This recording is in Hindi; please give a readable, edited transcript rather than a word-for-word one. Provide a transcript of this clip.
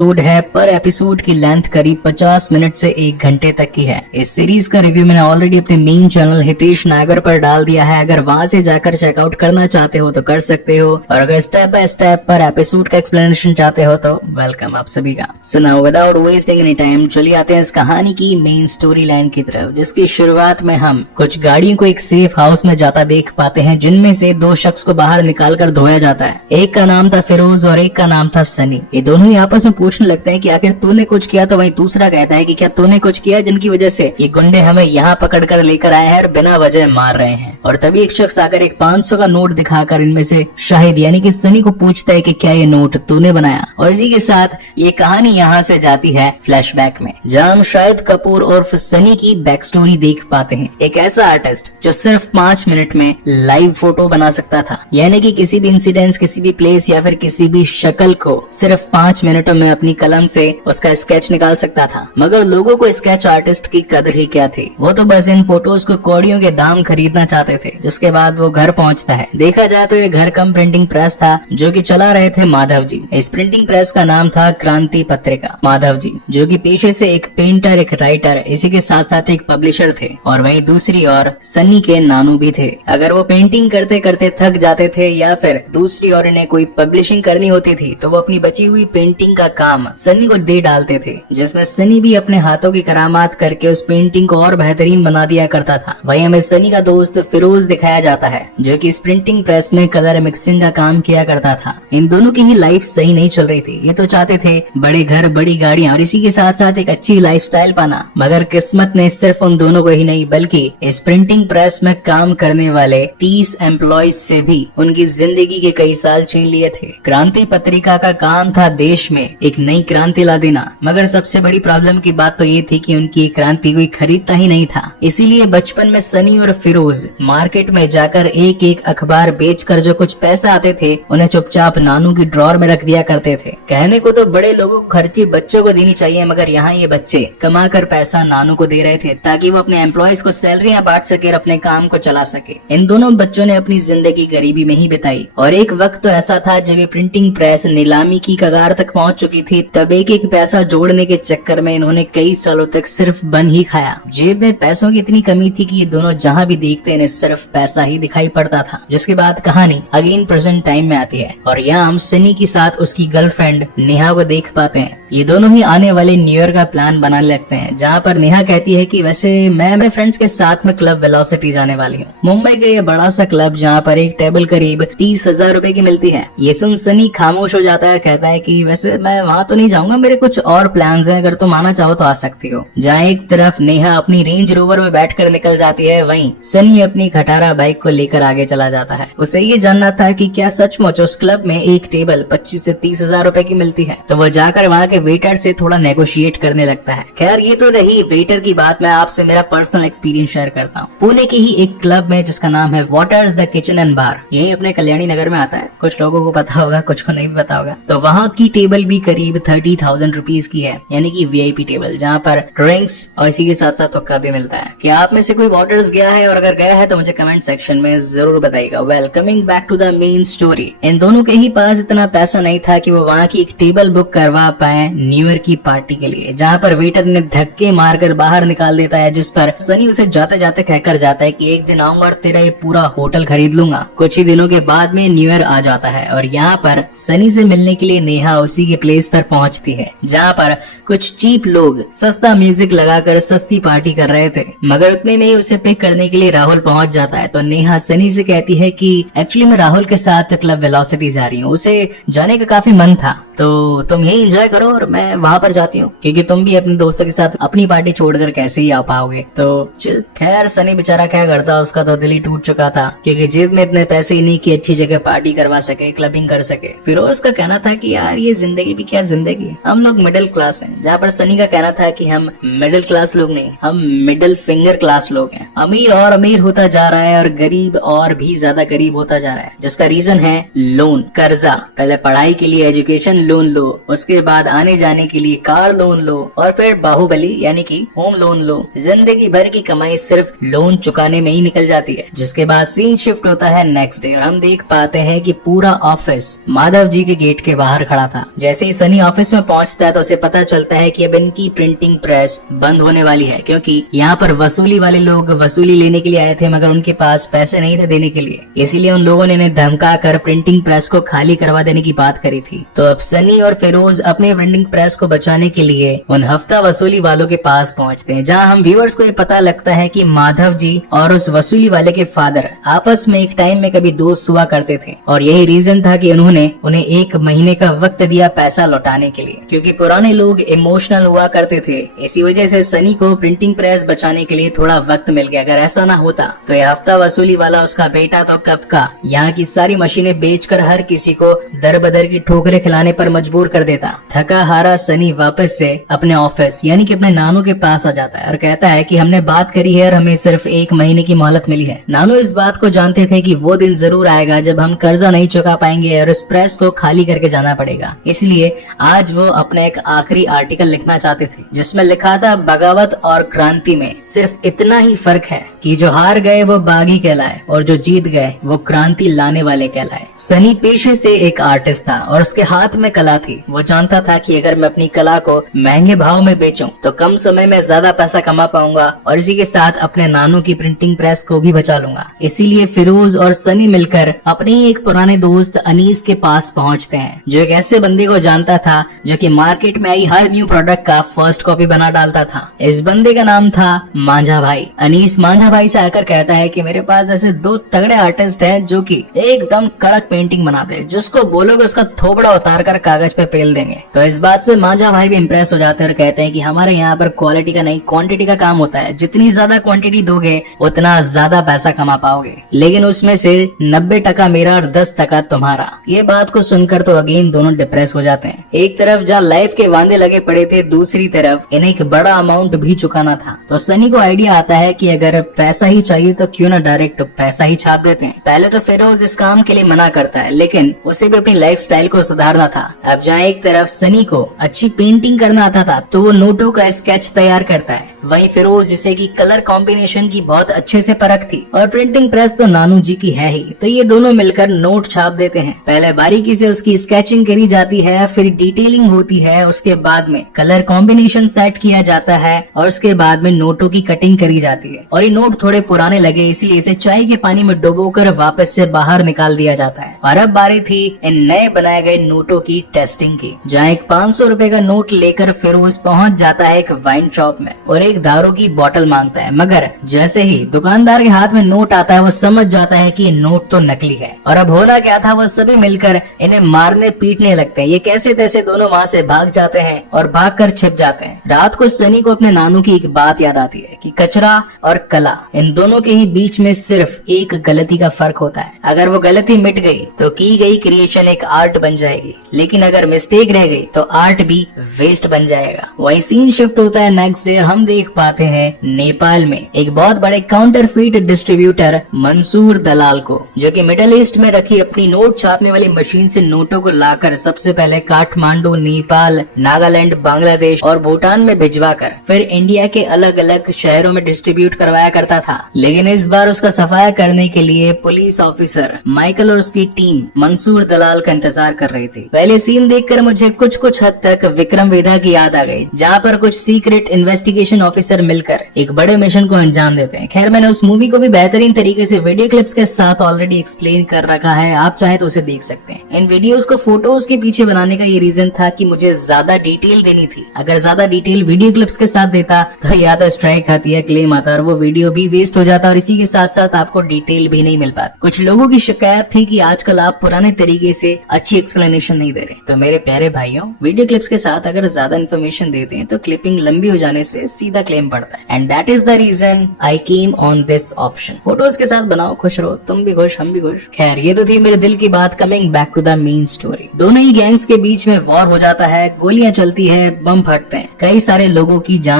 एपिसोड है। पर एपिसोड की लेंथ करीब 50 मिनट से 1 घंटे तक की है। इस सीरीज का रिव्यू मैंने ऑलरेडी अपने मेन चैनल हितेश नागर पर डाल दिया है। अगर वहां से जाकर चेकआउट करना चाहते हो तो कर सकते हो, और अगर स्टेप बाय स्टेप पर एपिसोड का एक्सप्लेनेशन चाहते हो तो वेलकम आप सभी का। So now without wasting any time चलिए आते हैं इस कहानी की मेन स्टोरी लाइन की तरफ, जिसकी शुरुआत में हम कुछ गाड़ियों को एक सेफ हाउस में जाता देख पाते हैं, जिनमें से 2 शख्स को बाहर निकाल कर धोया जाता है। एक का नाम था फिरोज और एक का नाम था सनी। ये दोनों ही आपस में पूछने लगते हैं कि आखिर तूने कुछ किया, तो वहीं दूसरा कहता है कि क्या तूने कुछ किया जिनकी वजह से ये गुंडे हमें यहाँ पकड़ कर लेकर आए हैं और बिना वजह मार रहे हैं। और तभी एक शख्स आकर एक 500 का नोट दिखाकर इनमें से शाहिद यानी कि सनी को पूछता है कि क्या ये नोट तूने बनाया। और इसी के साथ ये कहानी यहाँ से जाती है फ्लैशबैक में, जहाँ हम शाहिद कपूर और सनी की बैक स्टोरी देख पाते हैं। एक ऐसा आर्टिस्ट जो सिर्फ 5 मिनट में लाइव फोटो बना सकता था, यानी कि किसी भी इंसिडेंस, किसी भी प्लेस या फिर किसी भी शक्ल को सिर्फ 5 मिनटों में अपनी कलम से उसका स्केच निकाल सकता था। मगर लोगों को स्केच आर्टिस्ट की कदर ही क्या थी, वो तो बस इन फोटोज को कौड़ियों के दाम खरीदना चाहते थे। जिसके बाद वो घर पहुंचता है। देखा जाए तो ये घर कम प्रिंटिंग प्रेस था जो कि चला रहे थे माधव जी। इस प्रिंटिंग प्रेस का नाम था क्रांति पत्रिका। माधव जी जो कि पेशे से एक पेंटर, एक राइटर, इसी के साथ साथ एक पब्लिशर थे, और वहीं दूसरी ओर सनी के नानू भी थे। अगर वो पेंटिंग करते करते थक जाते थे या फिर दूसरी ओर इन्हें कोई पब्लिशिंग करनी होती थी, तो वो अपनी बची हुई पेंटिंग का काम सनी को दे डालते थे, जिसमें सनी भी अपने हाथों की करामात करके उस पेंटिंग को और बेहतरीन बना दिया करता था। वहीं हमें सनी का दोस्त फिरोज दिखाया जाता है, जो कि इस प्रिंटिंग प्रेस में कलर मिक्सिंग का काम किया करता था। इन दोनों की ही लाइफ सही नहीं चल रही थी। ये तो चाहते थे बड़े घर, बड़ी गाड़ियां और इसी के साथ साथ एक अच्छी लाइफस्टाइल पाना, मगर किस्मत ने सिर्फ उन दोनों को ही नहीं बल्कि इस प्रिंटिंग प्रेस में काम करने वाले 30 एम्प्लॉयज से भी उनकी जिंदगी के कई साल छीन लिए थे। क्रांति पत्रिका का काम था देश में एक नई क्रांति ला देना, मगर सबसे बड़ी प्रॉब्लम की बात तो ये थी कि उनकी क्रांति कोई खरीदता ही नहीं था। इसीलिए बचपन में सनी और फिरोज मार्केट में जाकर एक एक अखबार बेचकर जो कुछ पैसा आते थे उन्हें चुपचाप नानू की ड्रॉर में रख दिया करते थे। कहने को तो बड़े लोगों को खर्ची बच्चों को देनी चाहिए, मगर यहाँ ये बच्चे कमाकर पैसा नानू को दे रहे थे ताकि वो अपने एम्प्लॉयज को सैलरियां बांट सके और अपने काम को चला सके। इन दोनों बच्चों ने अपनी जिंदगी गरीबी में ही बिताई, और एक वक्त तो ऐसा था जब ये प्रिंटिंग प्रेस नीलामी की कगार तक पहुंच चुकी थी। तब एक एक पैसा जोड़ने के चक्कर में इन्होंने कई सालों तक सिर्फ बन ही खाया। जेब में पैसों की इतनी कमी थी कि ये दोनों जहाँ भी देखते इन्हें सिर्फ पैसा ही दिखाई पड़ता था। जिसके बाद कहानी अगेन प्रेजेंट टाइम में आती है, और यहाँ हम सनी के साथ उसकी गर्लफ्रेंड नेहा को देख पाते हैं। ये दोनों ही आने वाले न्यू ईयर का प्लान बनाने लगते हैं, जहाँ पर नेहा कहती है कि वैसे मैं अपने फ्रेंड्स के साथ में क्लब वेलोसिटी जाने वाली हूँ। मुंबई का ये बड़ा सा क्लब जहाँ पर एक टेबल करीब 30,000 रुपए की मिलती है। ये सुन सनी खामोश हो जाता है, कहता है कि वैसे मैं वहाँ तो नहीं जाऊंगा, मेरे कुछ और प्लान्स हैं, अगर तुम आना चाहो तो आ सकती हो। जहाँ एक तरफ नेहा अपनी रेंज रोवर में बैठकर निकल जाती है, वहीं सनी अपनी खटारा बाइक को लेकर आगे चला जाता है। उसे ये जानना था कि क्या सचमुच उस क्लब में एक टेबल 25 से 30,000 रुपए की मिलती है। तो वह जाकर वहाँ के वेटर से थोड़ा नेगोशिएट करने लगता है। खैर ये तो रही वेटर की बात, मैं आपसे मेरा पर्सनल एक्सपीरियंस शेयर करता हूँ। पुणे के ही एक क्लब में जिसका नाम है वाटर्स द किचन एंड बार, यही अपने कल्याणी नगर में आता है। कुछ लोगों को पता होगा, कुछ को नहीं पता होगा। तो वहाँ की टेबल भी करीब 30,000 रुपीज की है, यानी कि वीआईपी टेबल, जहाँ पर ड्रिंक्स और इसी के साथ साथ हुक्का भी मिलता है। क्या आप में से कोई वाटर्स गया है, और अगर गया है तो मुझे कमेंट सेक्शन में जरूर बताइएगा। Well, coming back to the main story, इन दोनों के ही पास इतना पैसा नहीं था कि वो वहाँ की एक टेबल बुक करवा पाए न्यू ईयर की पार्टी के लिए, जहाँ पर वेटर ने धक्के मारकर बाहर निकाल देता है, जिस पर सनी उसे जाते जाते कहकर जाता है कि एक दिन आऊंगा और तेरा ये पूरा होटल खरीद लूंगा। कुछ ही दिनों के बाद में न्यू ईयर आ जाता है, और यहाँ पर सनी से मिलने के लिए नेहा उसी के प्लेस पर पहुंचती है, जहाँ पर कुछ चीप लोग सस्ता म्यूजिक लगाकर सस्ती पार्टी कर रहे थे। मगर उतने में ही उसे पिक करने के लिए राहुल पहुंच जाता है। तो नेहा सनी से कहती है कि एक्चुअली मैं राहुल के साथ क्लब वेलोसिटी जा रही हूँ, उसे जाने का काफी मन था, तो तुम यही एंजॉय करो और मैं वहां पर जाती हूँ, क्योंकि तुम भी अपने दोस्तों के साथ अपनी पार्टी छोड़कर कैसे ही आ पाओगे। तो चिल। खैर सनी बेचारा क्या करता, उसका तो दिल ही टूट चुका था, क्योंकि जेब में इतने पैसे ही नहीं कि अच्छी जगह पार्टी करवा सके, क्लबिंग कर सके। फिरोज का कहना था कि यार ये जिंदगी भी क्या जिंदगी, हम लोग मिडिल क्लास हैं। जहाँ पर सनी का कहना था कि हम मिडिल क्लास लोग नहीं, हम मिडिल फिंगर क्लास लोग हैं। अमीर और अमीर होता जा रहा है और गरीब और भी ज्यादा गरीब होता जा रहा है, जिसका रीजन है लोन, कर्जा। पहले पढ़ाई के लिए एजुकेशन लोन लो, उसके बाद आने जाने के लिए कार लोन लो और फिर बाहुबली यानी कि होम लोन लो। जिंदगी भर की कमाई सिर्फ लोन चुकाने में ही निकल जाती है। जिसके बाद सीन शिफ्ट होता है नेक्स्ट डे और हम देख पाते हैं कि पूरा ऑफिस माधव जी के गेट के बाहर खड़ा था। जैसे ही सनी ऑफिस में पहुंचता है तो उसे पता चलता है कि अब इनकी प्रिंटिंग प्रेस बंद होने वाली है, क्योंकि यहाँ पर वसूली वाले लोग वसूली लेने के लिए आए थे मगर उनके पास पैसे नहीं थे देने के लिए। इसीलिए उन लोगों ने इन्हें धमका कर प्रिंटिंग प्रेस को खाली करवा देने की बात करी थी। तो अब सनी और फिरोज अपने प्रिंटिंग प्रेस को बचाने के लिए उन हफ्ता वसूली वालों के पास पहुंचते हैं, जहां हम व्यूअर्स को ये पता लगता है कि माधव जी और उस वसूली वाले के फादर आपस में एक टाइम में कभी दोस्त हुआ करते थे और यही रीजन था कि उन्होंने उन्हें 1 महीने का वक्त दिया पैसा लौटाने के लिए, क्योंकि पुराने लोग इमोशनल हुआ करते थे। इसी वजह से सनी को प्रिंटिंग प्रेस बचाने के लिए थोड़ा वक्त मिल गया। अगर ऐसा ना होता तो ये हफ्ता वसूली वाला उसका बेटा तो कब का यहाँ की सारी मशीनें बेचकर हर किसी को दर बदर की ठोकरें खिलाने पर मजबूर कर देता। थका हारा सनी वापस से अपने ऑफिस यानी कि अपने नानू के पास आ जाता है और कहता है कि हमने बात करी है और हमें सिर्फ 1 महीने की मोहलत मिली है। नानू इस बात को जानते थे कि वो दिन जरूर आएगा जब हम कर्जा नहीं चुका पाएंगे और इस प्रेस को खाली करके जाना पड़ेगा। इसलिए आज वो अपना एक आखिरी आर्टिकल लिखना चाहते थे जिसमें लिखा था बगावत और क्रांति में सिर्फ इतना ही फर्क है कि जो हार गए वो बागी कहलाए और जो जीत गए वो क्रांति लाने वाले कहलाए। सनी पेशे से एक आर्टिस्ट था और उसके हाथ में कला थी। वो जानता था कि अगर मैं अपनी कला को महंगे भाव में बेचूं तो कम समय में ज्यादा पैसा कमा पाऊंगा और इसी के साथ अपने नानू की प्रिंटिंग प्रेस को भी बचा लूंगा। इसीलिए फिरोज और सनी मिलकर अपने ही एक पुराने दोस्त अनीस के पास पहुंचते हैं, जो एक ऐसे बंदे को जानता था जो कि मार्केट में आई हर न्यू प्रोडक्ट का फर्स्ट कॉपी बना डालता था। इस बंदे का नाम था मांझा भाई। अनीस मांझा भाई से आकर कहता है कि मेरे पास ऐसे 2 तगड़े आर्टिस्ट हैं जो कि एकदम कड़क पेंटिंग बनाते हैं, जिसको बोलोगे उसका थोबड़ा उतार कर कागज पे पेल देंगे। तो इस बात से मांझा भाई भी इम्प्रेस हो जाते हैं और कहते हैं कि हमारे यहाँ पर क्वालिटी का नहीं क्वांटिटी का काम होता है, जितनी ज्यादा क्वांटिटी दोगे उतना ज्यादा पैसा कमा पाओगे, लेकिन उसमें से 90% मेरा और 10% तुम्हारा। ये बात को सुनकर तो अगेन दोनों डिप्रेस हो जाते हैं। एक तरफ जहाँ लाइफ के वांदे लगे पड़े थे, दूसरी तरफ इन्हें एक बड़ा अमाउंट भी चुकाना था। तो सनी को आइडिया आता है कि अगर पैसा ही चाहिए तो क्यों ना डायरेक्ट पैसा ही छाप देते हैं। पहले तो फिरोज इस काम के लिए मना करता है, लेकिन उसे भी अपनी लाइफस्टाइल को सुधारना था। अब जहाँ एक तरफ सनी को अच्छी पेंटिंग करना आता था तो वो नोटों का स्केच तैयार करता है, वहीं फिरोज जिसे की कलर कॉम्बिनेशन की बहुत अच्छे से परख थी और प्रिंटिंग प्रेस तो नानू जी की है ही, तो ये दोनों मिलकर नोट छाप देते हैं। पहले बारीकी से उसकी स्केचिंग करी जाती है, फिर डिटेलिंग होती है, उसके बाद में कलर कॉम्बिनेशन सेट किया जाता है और उसके बाद में नोटों की कटिंग करी जाती है। और ये नोट थोड़े पुराने लगे इसलिए इसे चाय के पानी में डुबोकर वापस से बाहर निकाल दिया जाता है। और अब बारी थी इन नए बनाए गए नोटों की टेस्टिंग की, जहाँ एक 500 रुपए का नोट लेकर फिरोज पहुंच जाता है एक वाइन शॉप में और एक दारू की बोतल मांगता है। मगर जैसे ही दुकानदार के हाथ में नोट आता है वो समझ जाता है कि ये नोट तो नकली है। और अब होना क्या था, वो सभी मिलकर इन्हें मारने पीटने लगते हैं। ये कैसे तैसे दोनों वहाँ से भाग जाते हैं और भागकर छिप जाते हैं। रात को सनी को अपने नानू की एक बात याद आती है कि कचरा और कला, इन दोनों के ही बीच में सिर्फ एक गलती का फर्क होता है। अगर वो गलती मिट गई तो की गई क्रिएशन एक आर्ट बन जाएगी, लेकिन अगर मिस्टेक रह गई तो आर्ट भी वेस्ट बन जाएगा। वही सीन शिफ्ट होता है नेक्स्ट डे और हम देख पाते हैं नेपाल में एक बहुत बड़े काउंटरफीट डिस्ट्रीब्यूटर मंसूर दलाल को, जो कि मिडिल ईस्ट में रखी अपनी नोट छापने वाली मशीन से नोटों को लाकर सबसे पहले काठमांडू, नेपाल, नागालैंड, बांग्लादेश और भूटान में भिजवाकर फिर इंडिया के अलग अलग शहरों में डिस्ट्रीब्यूट करवाया करता था। लेकिन इस बार उसका सफाया करने के लिए पुलिस ऑफिसर माइकल और उसकी टीम मंसूर दलाल का इंतजार कर रही थी। पहले सीन देखकर मुझे कुछ हद तक विक्रम वेधा की याद आ गई, जहाँ पर कुछ सीक्रेट इन्वेस्टिगेशन ऑफिसर मिलकर एक बड़े मिशन को अंजाम देते हैं। खैर, मैंने उस मूवी को भी बेहतरीन तरीके से वीडियो क्लिप्स के साथ ऑलरेडी एक्सप्लेन कर रखा है, आप चाहे तो उसे देख सकते हैं। इन वीडियोस को फोटोज के पीछे बनाने का ये रीजन था कि मुझे ज्यादा डिटेल देनी थी। अगर ज्यादा डिटेल वीडियो क्लिप्स के साथ देता तो या तो स्ट्राइक आती है, क्लेम आता और वो वीडियो भी वेस्ट हो जाता और इसी के साथ साथ आपको डिटेल भी नहीं मिल पाती। कुछ लोगों की शिकायत थी कि आजकल आप पुराने तरीके से अच्छी एक्सप्लेनेशन नहीं दे रहे। तो मेरे प्यारे भाइयों, वीडियो क्लिप्स के साथ अगर ज्यादा इन्फॉर्मेशन देते हैं तो क्लिपिंग लंबी हो जाने से सीधा क्लेम पड़ता है, and that is the reason I came on this option. Photos के साथ बनाओ, खुश रहो, तुम भी खुश, हम भी खुश। खैर, ये तो थी मेरे दिल की बात। Coming back to the main story, दोनों ही गैंग्स के बीच में वॉर हो जाता है, गोलियां चलती है, बम फटते हैं, कई सारे लोगों की जान